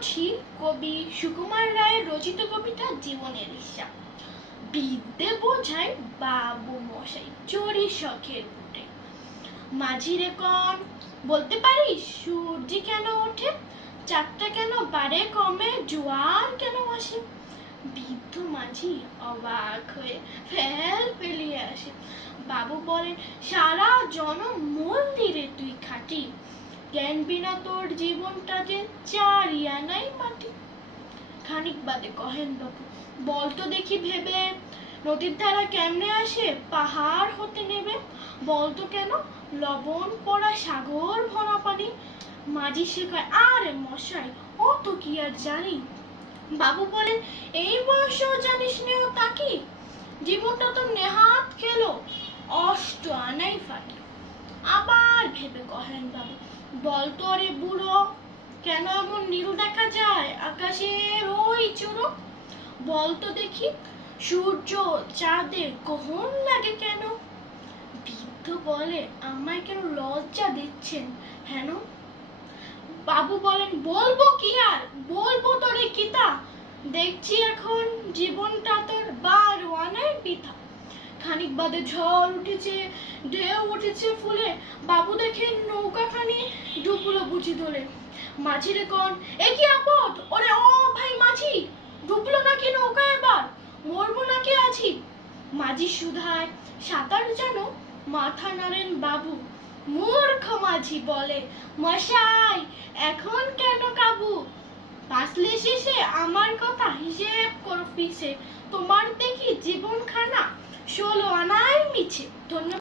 পড়ছি কবি সুকুমার রায়ের রচিত কবিতা জীবনের হিসাব। বিদ্যে বোঝায় বাবু মশাই চড়ি শখের বুটে। মাঝিরে কন বলতে পারিস সূর্য কেন ওঠে, চাঁদটা কেন বাড়ে কমে, জোয়ার কেন আসে? বৃদ্ধ মাঝি অবাক হয়ে ফেল ফেলিয়ে আসে। বাবু বলেন সারা জনম মন্দিরে তুই খাটি, জ্ঞান বিনা তোর জীবনটা যে চারি আনাই মাটি। খানিক বাদে কহেন বাবু বলতো দেখি ভেবে, নদীর ধারা কেমনে আসে পাহাড় হতে নেবে? বলতো কেন লবণ পড়া সাগর ভরা পানি? মাঝি শেখায় আরে মশাই ও তো কি আর জানি। বাবু বলেন এই বয়সেও জানিস নেও তাকি, জীবনটা তো নেহাত খেলো অষ্ট আনাই ফাটি। আবার ভেবে কহেন বাবু বলতো রে বুড়ো কেন এমন নীল দেখা যায় আকাশের ওই চূড়ো? বলতো দেখি সূর্য চাঁদের গ্রহণ লাগে কেন? বৃদ্ধ বলে আমায় কেন লজ্জা দিচ্ছেন হেন? বাবু বলেন বলবো কি আর বলবো তোরে কিতা, দেখছি এখন জীবনটা তোর বারো আনার পিতা। খানিক বাদে ঝড় উঠেছে ঢেউ উঠেছে ফুলে, বাবু দেখেন নৌকাখানি ডুবলো বুঝি দোলে। মাঝিরে কন এ কি আপদ ওরে ও ভাই মাঝি, ডুবলো নাকি নৌকা এবার মরবো নাকি আছি? মাঝি সুধায় সাঁতার জানো, মাথা নাড়েন বাবু। মূর্খ মাঝি বলে মশাই এখন কেন কাবু? বাঁচলে শেষে আমার কথা হিসেব করো পিছে, তোমার দেখি জীবন খানা 16 আনাই মিছে। ধন্যবাদ।